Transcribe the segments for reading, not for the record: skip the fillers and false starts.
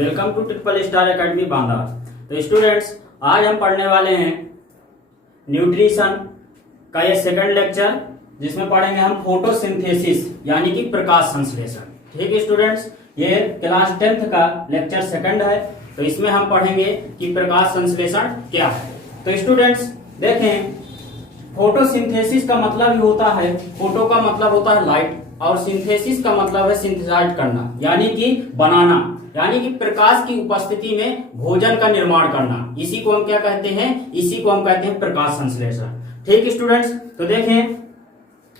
Welcome to triple star academy Banda. तो students, आज हम पढ़ने वाले हैं न्यूट्रिशन का ये सेकंड लेक्चर, जिसमें पढ़ेंगे हम फोटोसिंथेसिस यानी कि प्रकाश संश्लेषण। ठीक है स्टूडेंट्स, ये क्लास 10th का लेक्चर सेकंड है। तो इसमें हम पढ़ेंगे कि प्रकाश संश्लेषण क्या है। तो स्टूडेंट्स देखें, फोटोसिंथेसिस का मतलब ही होता है, फोटो का मतलब होता है लाइट और सिंथेसिस का मतलब है सिंथेसाइज करना यानी कि बनाना, यानी कि प्रकाश की उपस्थिति में भोजन का निर्माण करना। इसी को हम क्या कहते हैं? इसी को हम कहते हैं प्रकाश संश्लेषण। ठीक स्टूडेंट्स, तो देखें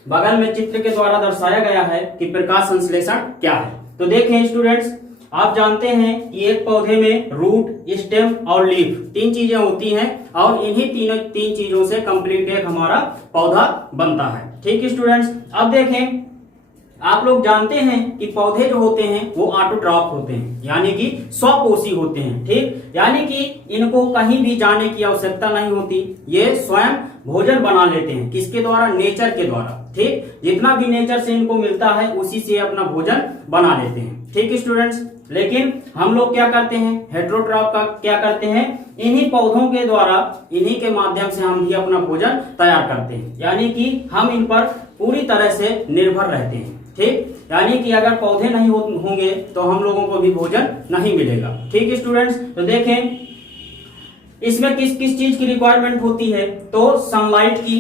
बगल में चित्र के द्वारा दर्शाया गया है कि प्रकाश संश्लेषण क्या है। तो देखें स्टूडेंट्स, आप जानते हैं कि एक पौधे में रूट, स्टेम और लीफ तीन चीजें होती हैं और इन्हीं तीन चीजों से कंप्लीट एक हमारा पौधा बनता है। ठीक स्टूडेंट्स, अब देखें आप लोग जानते हैं कि पौधे जो होते हैं वो ऑटोट्रॉफ होते हैं यानी कि स्वपोषी होते हैं। ठीक, यानी कि इनको कहीं भी जाने की आवश्यकता नहीं होती, ये स्वयं भोजन बना लेते हैं। किसके द्वारा? नेचर के द्वारा। ठीक, जितना भी नेचर से इनको मिलता है उसी से अपना भोजन बना लेते हैं। ठीक स्टूडेंट्स, लेकिन हम लोग क्या करते हैं? हेटेरोट्रॉफ का क्या करते हैं? इन्हीं पौधों के द्वारा, इन्हीं के माध्यम से हम भी अपना भोजन तैयार करते हैं, यानी कि हम इन पर पूरी तरह से निर्भर रहते हैं। ठीक, यानी कि अगर पौधे नहीं होंगे तो हम लोगों को भी भोजन नहीं मिलेगा। ठीक स्टूडेंट्स, तो देखें इसमें किस किस चीज की रिक्वायरमेंट होती है? तो सनलाइट की।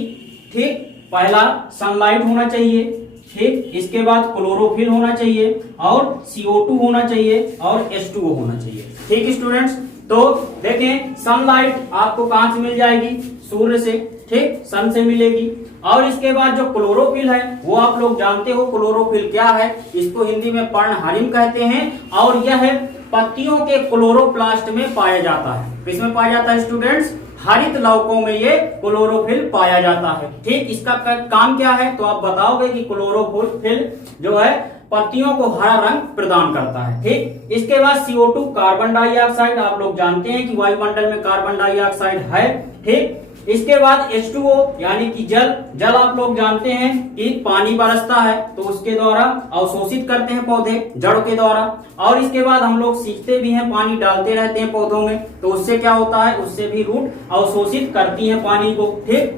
ठीक, पहला सनलाइट होना चाहिए। ठीक, इसके बाद क्लोरोफिल होना चाहिए और CO2 होना चाहिए और H2O होना चाहिए। ठीक स्टूडेंट्स, तो देखें सनलाइट आपको कहां से मिल जाएगी? सूर्य से। ठीक, सन से मिलेगी। और इसके बाद जो क्लोरोफिल है वो आप लोग जानते हो क्लोरोफिल क्या है। इसको हिंदी में पर्णहरिम कहते हैं और यह पत्तियों के क्लोरोप्लास्ट में पाया जाता है। किसमें पाया जाता है स्टूडेंट्स? हरित लवकों में ये क्लोरोफिल पाया जाता है। ठीक, इसका काम क्या है? तो आप बताओगे कि क्लोरोफिल जो है पत्तियों को हरा रंग प्रदान करता है। ठीक, इसके बाद CO2 कार्बन डाइऑक्साइड, आप लोग जानते हैं कि वायुमंडल में कार्बन डाइऑक्साइड है। ठीक, इसके बाद H2O यानी कि जल आप लोग जानते हैं कि पानी बरसता है तो उसके द्वारा अवशोषित करते हैं पौधे जड़ों के द्वारा। और इसके बाद हम लोग सींचते भी हैं, पानी डालते रहते हैं पौधों में, तो उससे क्या होता है? उससे भी रूट अवशोषित करती हैं पानी को। ठीक,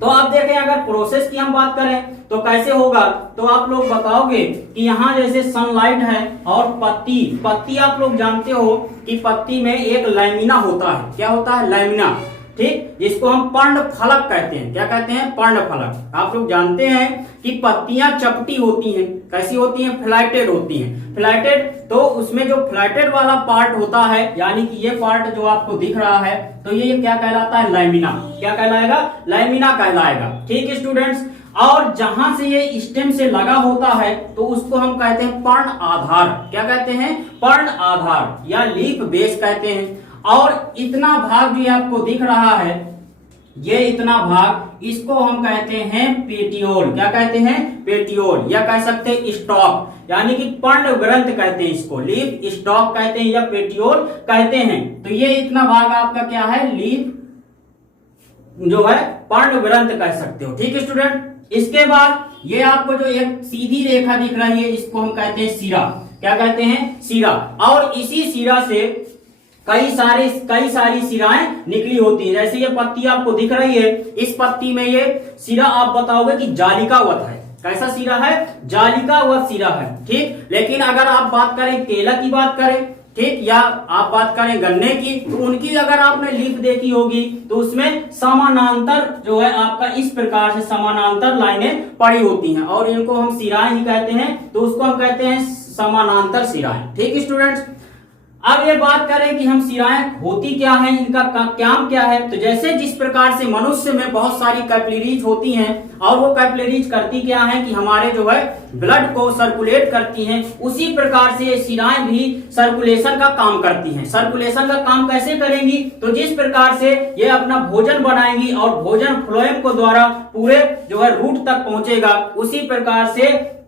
तो आप देखें अगर प्रोसेस की हम बात करें तो कैसे होगा? तो आप लोग बताओगे कि यहाँ जैसे सनलाइट है और पत्ती आप लोग जानते हो कि पत्ती में एक लैमिना होता है। क्या होता है? लैमिना। ठीक, जिसको हम पर्णफलक कहते हैं। क्या कहते हैं? पर्णफलक। आप लोग जानते हैं कि पत्तियां चपटी होती हैं। कैसी होती हैं? फ्लैटेड होती हैं। फ्लैटेड, तो उसमें जो फ्लैटेड वाला पार्ट होता है यानी कि ये पार्ट जो आपको दिख रहा है तो ये क्या कहलाता है? लैमिना। क्या कहलाएगा? लैमिना कहलाएगा। ठीक स्टूडेंट्स, और जहां से ये स्टेम से लगा होता है तो उसको हम कहते हैं पर्ण आधार। क्या कहते हैं? पर्ण आधार या लीफ बेस कहते हैं। और इतना भाग जो आपको दिख रहा है, ये इतना भाग, इसको हम कहते हैं पेटियोल। क्या कहते हैं? पेटियोल, या कह सकते हैं स्टॉक, यानी कि पर्ण ग्रंथ कहते हैं इसको। लीफ स्टॉक कहते हैं या पेटियोल कहते हैं। तो ये इतना भाग आपका क्या है? लीफ जो है पर्ण ग्रंथ कह सकते हो। ठीक है स्टूडेंट, इसके बाद ये आपको जो एक सीधी रेखा दिख रही है इसको हम कहते हैं सिरा। क्या कहते हैं? सिरा। और इसी सिरा से कई सारी सिराएं निकली होती हैं। जैसे ये पत्ती आपको दिख रही है, इस पत्ती में ये सिरा आप बताओगे कि जालिकावत है। कैसा सिरा है? जालिकावत सिरा है। ठीक, लेकिन अगर आप बात करें केला की बात करें, ठीक, या आप बात करें गन्ने की, तो उनकी अगर आपने लीफ देखी होगी तो उसमें समानांतर जो है आपका इस प्रकार से समानांतर लाइनें पड़ी होती हैं और इनको हम सिराएं ही कहते हैं। तो उसको हम कहते हैं समानांतर सिराएं। ठीक स्टूडेंट्स, अब ये बात करें कि हम सिराएं होती क्या हैं, इनका काम क्या है। तो जैसे जिस प्रकार से मनुष्य में बहुत सारी कैपिलरीज होती हैं और वो कैपिलरीज करती क्या है कि हमारे जो है ब्लड को सर्कुलेट करती हैं, उसी प्रकार से ये सिराएं भी सर्कुलेशन का काम करती हैं। सर्कुलेशन का काम कैसे करेंगी? तो जिस प्रकार से ये अपना भोजन बनाएंगी और भोजन फ्लोएम को द्वारा पूरे जो है रूट तक पहुंचेगा, उसी प्रकार से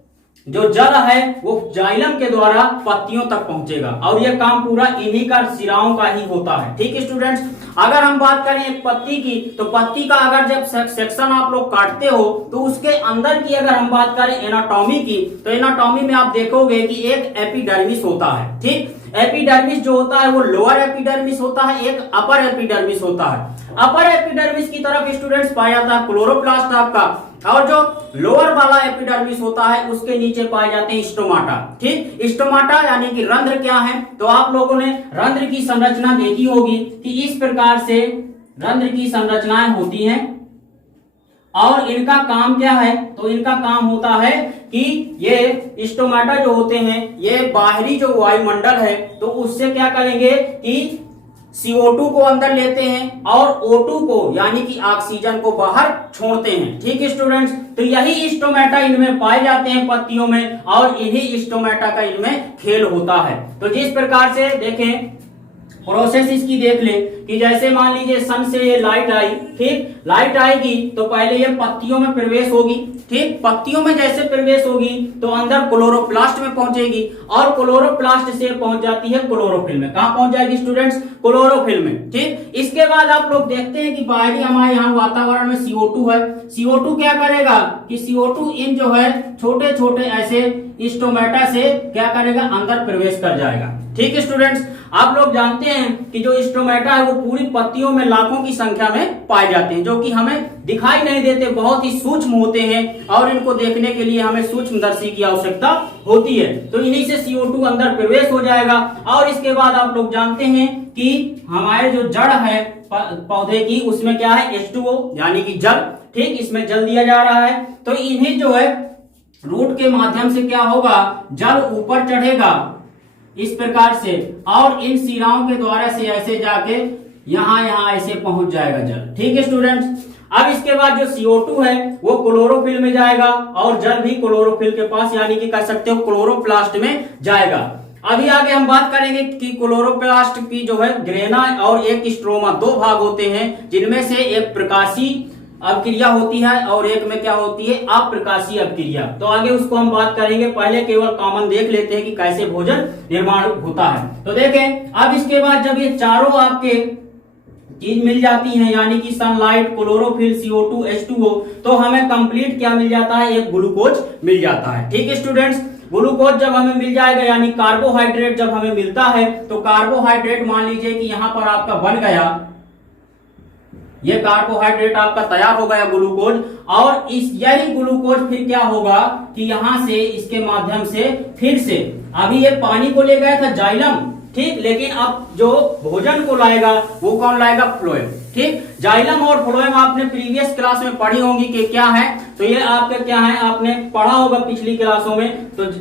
जो जल है वो जाइलम के द्वारा पत्तियों तक पहुंचेगा और यह काम पूरा इन्हीं का सिराओं का ही होता है। ठीक है स्टूडेंट्स, अगर हम बात करें एक पत्ती की, तो पत्ती का अगर जब सेक्शन आप लोग काटते हो तो उसके अंदर की अगर हम बात करें एनाटॉमी की, तो एनाटॉमी में आप देखोगे कि एक एपिडर्मिस होता है। ठीक, एपिडर्मिस जो होता है वो लोअर एपिडर्मिस होता है, एक अपर एपिडर्मिस होता है। अपर एपिडर्मिस की तरफ स्टूडेंट्स पाया जाता है क्लोरोप्लास्ट आपका, और जो लोअर वाला एपिडर्मिस होता है उसके नीचे पाए जाते हैं स्टोमाटा। ठीक, स्टोमाटा यानी कि रंध्र क्या है, तो आप लोगों ने रंध्र की संरचना देखी होगी कि इस प्रकार से रंध्र की संरचनाएं होती हैं, और इनका काम क्या है, तो इनका काम होता है कि ये स्टोमाटा जो होते हैं ये बाहरी जो वायुमंडल है तो उससे क्या करेंगे कि CO2 को अंदर लेते हैं और O2 को यानी कि ऑक्सीजन को बाहर छोड़ते हैं। ठीक है स्टूडेंट्स, तो यही स्टोमेटा इनमें पाए जाते हैं पत्तियों में, और इन्हीं स्टोमेटा का इनमें खेल होता है। तो जिस प्रकार से देखें प्रोसेस इसकी देख ले कि जैसे मान लीजिए सन से ये लाइट आई, ठीक, लाइट आएगी तो पहले ये पत्तियों में प्रवेश होगी। ठीक, पत्तियों में जैसे प्रवेश होगी तो अंदर क्लोरोप्लास्ट में पहुंचेगी, और क्लोरोप्लास्ट से पहुंच जाती है क्लोरोफिल में। कहां पहुंच जाएगी स्टूडेंट्स, क्लोरोफिल में। ठीक, इसके बाद आप लोग देखते हैं कि बाहरी हमारे यहाँ वातावरण में CO2 है। CO2 क्या करेगा कि CO2 इन जो है छोटे छोटे ऐसे स्टोमेटा से क्या करेगा, अंदर प्रवेश कर जाएगा। ठीक है स्टूडेंट्स, आप लोग जानते हैं कि जो स्टोमेटा है वो पूरी पत्तियों में लाखों की संख्या में पाए जाते हैं, जो कि हमें दिखाई नहीं देते, बहुत ही सूक्ष्म होते हैं, और इनको देखने के लिए हमें सूक्ष्मदर्शी की आवश्यकता होती है। तो इन्हीं से CO2 अंदर प्रवेश हो जाएगा, और इसके बाद आप लोग जानते हैं कि हमारे जो जड़ है पौधे की उसमें क्या है, H2O यानी कि जल। ठीक, इसमें जल दिया जा रहा है, तो इन्हें जो है रूट के माध्यम से क्या होगा, जल ऊपर चढ़ेगा इस प्रकार से, और इन शिराओं के द्वारा से ऐसे जाके यहां ऐसे पहुंच जाएगा जल। ठीक है स्टूडेंट्स, अब इसके बाद जो CO2 है वो क्लोरोफिल में जाएगा, और जल भी क्लोरोफिल के पास यानी कि कह सकते हो क्लोरोप्लास्ट में जाएगा। अभी आगे हम बात करेंगे कि क्लोरोप्लास्ट की जो है ग्रेना और एक स्ट्रोमा, दो भाग होते हैं, जिनमें से एक प्रकाशी अभिक्रिया होती है और एक में क्या होती है, अप्रकाशीय अभिक्रिया। तो आगे उसको हम बात करेंगे, पहले केवल कॉमन देख लेते हैं कि कैसे भोजन निर्माण होता है। तो देखें, अब इसके बाद जब ये चारों आपके चीज मिल जाती हैं, यानी कि सनलाइट, क्लोरोफिल, CO2, H2O, तो हमें कंप्लीट क्या मिल जाता है, एक ग्लूकोज मिल जाता है। ठीक है स्टूडेंट्स, ग्लूकोज जब हमें मिल जाएगा यानी कार्बोहाइड्रेट जब हमें मिलता है, तो कार्बोहाइड्रेट मान लीजिए कि यहां पर आपका बन गया, ये कार्बोहाइड्रेट आपका तैयार हो गया ग्लूकोज, और इस यही ग्लूकोज फिर क्या होगा कि यहां से इसके माध्यम से फिर से, अभी ये पानी को ले गया था जाइलम, ठीक, लेकिन अब जो भोजन को लाएगा वो कौन लाएगा, फ्लोएम। ठीक, जाइलम और फ्लोएम आपने प्रीवियस क्लास में पढ़ी होंगी कि क्या है, तो ये आपका क्या है, आपने पढ़ा होगा पिछली क्लासों में। तो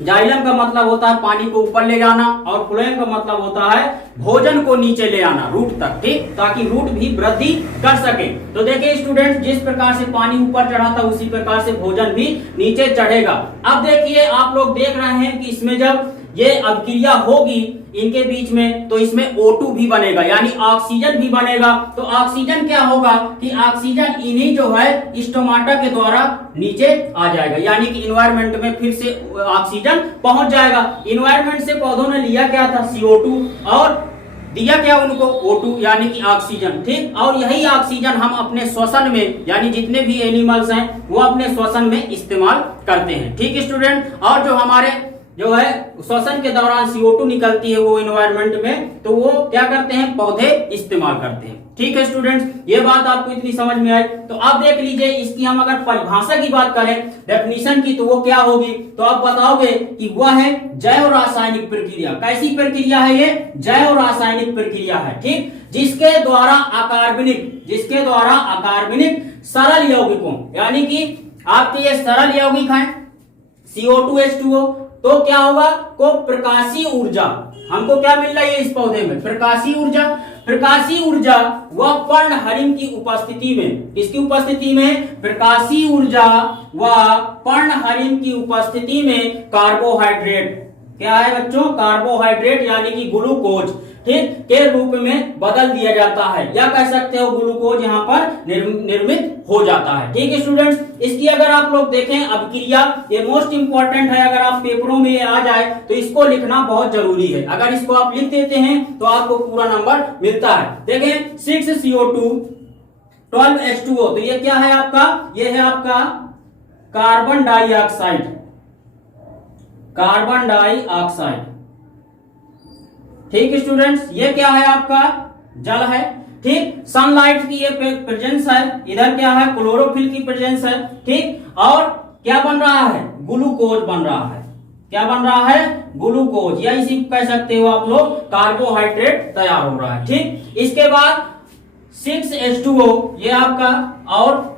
जाइलम का मतलब होता है पानी को ऊपर ले जाना, और फ्लोएम का मतलब होता है भोजन को नीचे ले आना रूट तक, ठीक, ताकि रूट भी वृद्धि कर सके। तो देखिए स्टूडेंट्स, जिस प्रकार से पानी ऊपर चढ़ा था उसी प्रकार से भोजन भी नीचे चढ़ेगा। अब देखिए आप लोग देख रहे हैं कि इसमें जब ये अभिक्रिया होगी इनके बीच में, तो इसमें O2 भी बनेगा यानी ऑक्सीजन भी बनेगा। तो ऑक्सीजन क्या होगा कि ऑक्सीजन इन्हीं जो है स्टोमाटा के द्वारा नीचे आ जाएगा, यानी कि इन्वायरमेंट में फिर से ऑक्सीजन पहुंच जाएगा। इन्वायरमेंट से पौधों ने लिया क्या था, CO2, और दिया क्या उनको, O2 यानी कि ऑक्सीजन। ठीक, और यही ऑक्सीजन हम अपने श्वसन में, यानी जितने भी एनिमल्स हैं वो अपने श्वसन में इस्तेमाल करते हैं। ठीक स्टूडेंट, और जो हमारे जो है श्वसन के दौरान CO2 निकलती है वो एनवायरनमेंट में, तो वो क्या करते हैं, पौधे इस्तेमाल करते हैं। ठीक है स्टूडेंट्स, ये बात आपको इतनी समझ में आई। तो अब देख लीजिए इसकी हम अगर परिभाषा की बात करें, डेफिनेशन की, तो वो क्या होगी, तो आप बताओगे कि वह है जैव रासायनिक प्रक्रिया। कैसी प्रक्रिया है ये, जैव रासायनिक प्रक्रिया है। ठीक, जिसके द्वारा अकार्बनिक सरल यौगिकों, यानी कि आपके ये सरल यौगिक हैं CO2, H2O, तो क्या होगा, को प्रकाशीय ऊर्जा, हमको क्या मिल रही है इस पौधे में, प्रकाशीय ऊर्जा। प्रकाशीय ऊर्जा व पर्णहरिण की उपस्थिति में, किसकी उपस्थिति में, प्रकाशीय ऊर्जा व पर्णहरिण की उपस्थिति में कार्बोहाइड्रेट, क्या है बच्चों, कार्बोहाइड्रेट यानी कि ग्लूकोज, ठीक, के रूप में बदल दिया जाता है, या कह सकते हो ग्लूकोज यहाँ पर निर्मित हो जाता है। ठीक है स्टूडेंट्स, इसकी अगर आप लोग देखें अभिक्रिया, ये मोस्ट इंपॉर्टेंट है, अगर आप पेपरों में ये आ जाए तो इसको लिखना बहुत जरूरी है। अगर इसको आप लिख देते हैं तो आपको पूरा नंबर मिलता है। देखें 6CO2 12H2O, तो ये क्या है आपका, ये है आपका कार्बन डाइऑक्साइड, ठीक स्टूडेंट्स, ये क्या है आपका जल है। ठीक, सनलाइट की ये प्रेजेंस है, इधर क्या है क्लोरोफिल की प्रेजेंस है। ठीक, और क्या बन रहा है ग्लूकोज बन रहा है। क्या बन रहा है ग्लूकोज, या इसी कह सकते हो आप लोग कार्बोहाइड्रेट तैयार हो रहा है। ठीक, इसके बाद 6H2O ये आपका और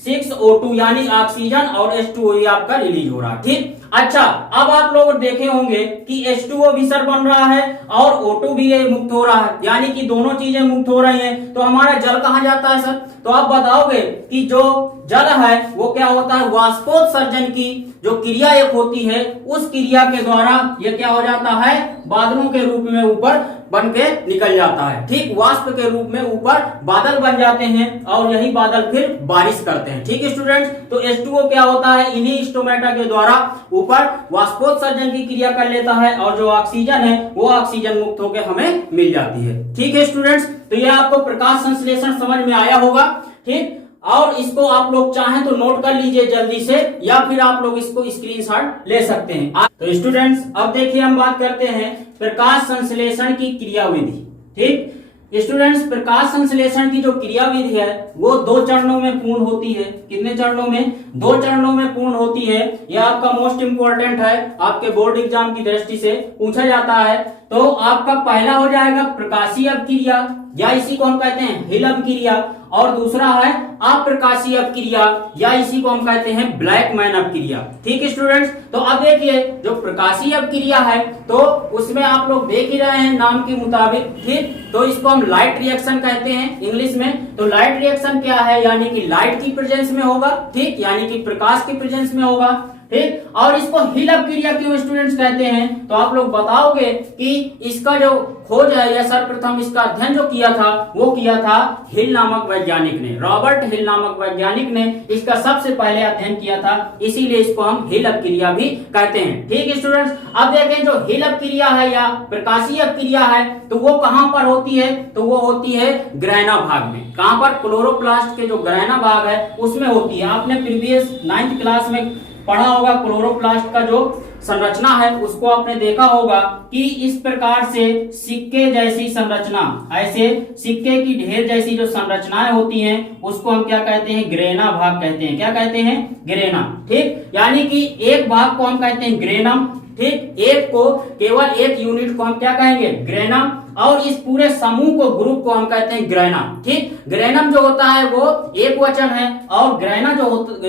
6O2 यानी ऑक्सीजन और H2O ये आपका रिलीज हो रहा है। ठीक, अच्छा अब आप लोग देखे होंगे कि H2O भी सर बन रहा है और O2 भी ये मुक्त हो रहा है, यानी कि दोनों चीजें मुक्त हो रही हैं, तो हमारा जल कहाँ जाता है सर। तो आप बताओगे कि जो जल है वो क्या होता है, वाष्पोत्सर्जन की जो क्रिया एक होती है उस क्रिया के द्वारा ये क्या हो जाता है, बादलों के रूप में ऊपर बन के निकल जाता है। ठीक, वाष्प के रूप में ऊपर बादल बन जाते हैं और यही बादल फिर बारिश करते हैं। ठीक स्टूडेंट्स, तो H2O क्या होता है, इन्हीं स्टोमेटा के द्वारा ऊपर वाष्पोत्सर्जन की क्रिया कर लेता है और जो ऑक्सीजन है वो ऑक्सीजन मुक्त होकर हमें मिल जाती है। ठीक है स्टूडेंट्स, तो ये आपको प्रकाश संश्लेषण समझ में आया होगा। ठीक, और इसको आप लोग चाहें तो नोट कर लीजिए जल्दी से, या फिर आप लोग इसको स्क्रीनशॉट ले सकते हैं। तो स्टूडेंट्स अब देखिए हम बात करते हैं प्रकाश संश्लेषण की क्रियाविधि। ठीक स्टूडेंट्स, प्रकाश संश्लेषण की जो क्रियाविधि है वो 2 चरणों में पूर्ण होती है। कितने चरणों में, 2 चरणों में पूर्ण होती है। यह आपका मोस्ट इंपोर्टेंट है, आपके बोर्ड एग्जाम की दृष्टि से पूछा जाता है। तो आपका पहला हो जाएगा प्रकाशीय अपक्रिया, या इसी को हम कहते हैं हिल अपक्रिया, और दूसरा है अप्रकाशीय अपक्रिया, या इसी को हम कहते हैं ब्लैकमैन अपक्रिया। ठीक स्टूडेंट्स, तो अब देखिए जो प्रकाशीय अपक्रिया है तो उसमें आप लोग देख ही रहे हैं नाम के मुताबिक। ठीक, तो इसको हम लाइट रिएक्शन कहते हैं इंग्लिश में। तो लाइट रिएक्शन क्या है, यानी कि लाइट की प्रेजेंस में होगा। ठीक, यानी कि प्रकाश की प्रेजेंस में होगा। ठीक, और इसको हिल अपक्रिया क्यों स्टूडेंट्स कहते हैं, तो आप लोग बताओगे कि इसका जो खोज है या सर्वप्रथम इसका अध्ययन जो किया था वो किया था हिल नामक वैज्ञानिक ने, रॉबर्ट हिल नामक वैज्ञानिक ने इसका सबसे पहले अध्ययन किया था, इसीलिए इसको हम हिल अपक्रिया भी कहते हैं। ठीक स्टूडेंट्स, अब देखें जो हिल अपक्रिया है या प्रकाशीय अपक्रिया है तो वो कहां पर होती है, तो वो होती है ग्रैना भाग में। कहां पर, क्लोरोप्लास्ट के जो ग्रैना भाग है उसमें होती है। आपने प्रीवियस 9th क्लास में पढ़ा होगा क्लोरोप्लास्ट का जो संरचना है उसको आपने देखा होगा कि इस प्रकार से सिक्के जैसी संरचना, ऐसे सिक्के की ढेर जैसी जो संरचनाएं होती हैं उसको हम क्या कहते हैं, ग्रेना भाग कहते हैं। क्या कहते हैं, ग्रेना। ठीक, यानी कि एक भाग को हम कहते हैं ग्रेनम। ठीक, एक को केवल एक यूनिट को हम क्या कहेंगे, ग्रेनम, और इस पूरे समूह को, ग्रुप को हम कहते हैं ग्रैना। ठीक, ग्रैनम जो होता है वो एक वचन है और ग्रैना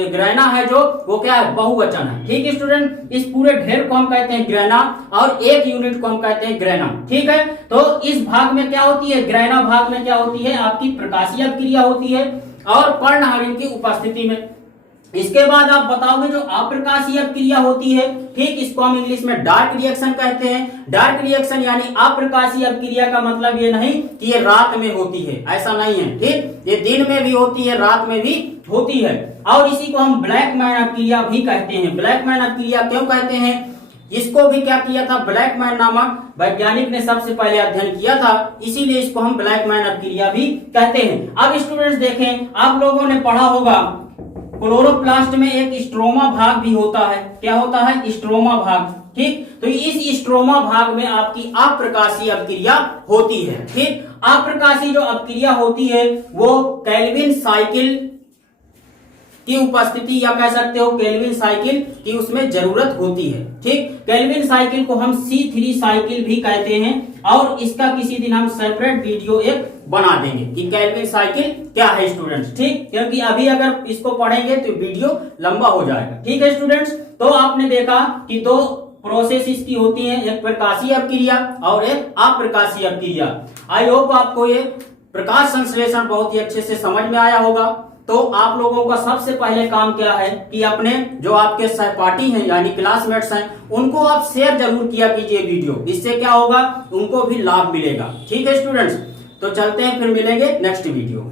ग्रैना है जो वो क्या है, बहुवचन है। ठीक स्टूडेंट, इस पूरे ढेर को हम कहते हैं ग्रैना और एक यूनिट को हम कहते हैं ग्रैनम। ठीक है, तो इस भाग में क्या होती है, ग्रैना भाग में क्या होती है, आपकी प्रकाशीय अपक्रिया होती है और पर्णहरित की उपस्थिति में। इसके बाद आप बताओगे जो अप्रकाशीय अपक्रिया होती है। ठीक, इसको हम इंग्लिश में डार्क रिएक्शन कहते हैं। डार्क रिएक्शन यानी अप्रकाशीय अपक्रिया का मतलब ये नहीं कि ये रात में होती है, ऐसा नहीं है। ठीक, ये दिन में भी होती है, रात में भी होती है, और इसी को हम ब्लैकमैन अपक्रिया भी कहते हैं। ब्लैकमैन अपक्रिया क्यों कहते हैं, इसको भी क्या किया था, ब्लैकमैन नामक वैज्ञानिक ने सबसे पहले अध्ययन किया था, इसीलिए इसको हम ब्लैकमैन अपक्रिया भी कहते हैं। अब स्टूडेंट्स देखें, आप लोगों ने पढ़ा होगा क्लोरोप्लास्ट में एक स्ट्रोमा भाग भी होता है। क्या होता है, स्ट्रोमा भाग। ठीक, तो इस स्ट्रोमा भाग में आपकी अप्रकाशीय अपक्रिया होती है। ठीक, अप्रकाशीय जो अपक्रिया होती है वो केल्विन साइकिल की उपस्थिति, या कह सकते हो केल्विन साइकिल की उसमें जरूरत होती है। ठीक, केल्विन साइकिल को हम C3 साइकिल भी कहते हैं, और इसका किसी दिन हम सेपरेट वीडियो एक बना देंगे कि केल्विन साइकिल क्या है स्टूडेंट्स। ठीक, क्योंकि अभी अगर इसको पढ़ेंगे तो वीडियो लंबा हो जाएगा। ठीक है स्टूडेंट्स, तो आपने देखा कि 2 प्रोसेस इसकी होती हैं, एक प्रकाशीय अपक्रिया और एक अप्रकाशीय अपक्रिया। आई होप आपको ये प्रकाश संश्लेषण बहुत ही अच्छे से समझ में आया होगा। तो आप लोगों का सबसे पहले काम क्या है कि अपने जो आपके सहपाठी हैं यानी क्लासमेट्स हैं उनको आप शेयर जरूर किया कीजिए वीडियो, इससे क्या होगा, उनको भी लाभ मिलेगा। ठीक है स्टूडेंट्स, तो चलते हैं, फिर मिलेंगे नेक्स्ट वीडियो।